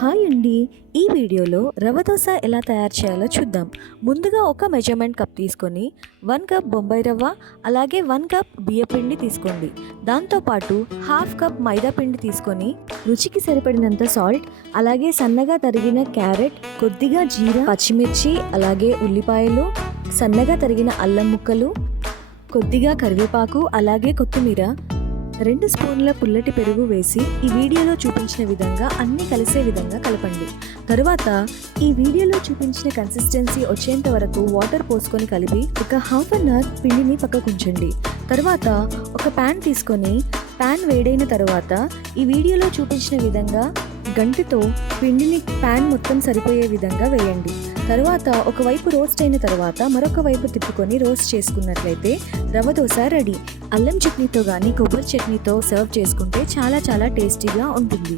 Hi అండి. ఈ వీడియోలో రవ్వ దోశ ఎలా తయారు చేయాలో చూద్దాం. ముందుగా ఒక మెజర్మెంట్ కప్ తీసుకొని 1 కప్ బొంబాయి రవ్వ, అలాగే 1 కప్ బియ్యపిండి తీసుకోండి. దాంతోపాటు హాఫ్ కప్ మైదా పిండి తీసుకొని రుచికి సరిపడినంత సాల్ట్, అలాగే సన్నగా తరిగిన క్యారెట్, కొద్దిగా జీరా, పచ్చిమిర్చి, అలాగే ఉల్లిపాయలు, సన్నగా తరిగిన అల్లం ముక్కలు, కొద్దిగా కరివేపాకు, అలాగే కొత్తిమీర, 2 స్పూన్ల పుల్లటి పెరుగు వేసి ఈ వీడియోలో చూపించిన విధంగా అన్నీ కలిసే విధంగా కలపండి. తరువాత ఈ వీడియోలో చూపించిన కన్సిస్టెన్సీ వచ్చేంత వరకు వాటర్ పోసుకొని కలిపి ఒక హాఫ్ అన్ అవర్ పిండిని పక్కకుంచండి. తరువాత ఒక ప్యాన్ తీసుకొని ప్యాన్ వేడైన తర్వాత ఈ వీడియోలో చూపించిన విధంగా గంటెతో పిండిని ప్యాన్ మొత్తం సరిపోయే విధంగా వేయండి. తరువాత ఒకవైపు రోస్ట్ అయిన తర్వాత మరొక వైపు తిప్పుకొని రోస్ట్ చేసుకున్నట్లయితే రవ్వ దోశ రెడీ. అల్లం చట్నీతో కానీ కొబ్బరి చట్నీతో సర్వ్ చేసుకుంటే చాలా టేస్టీగా ఉంటుంది.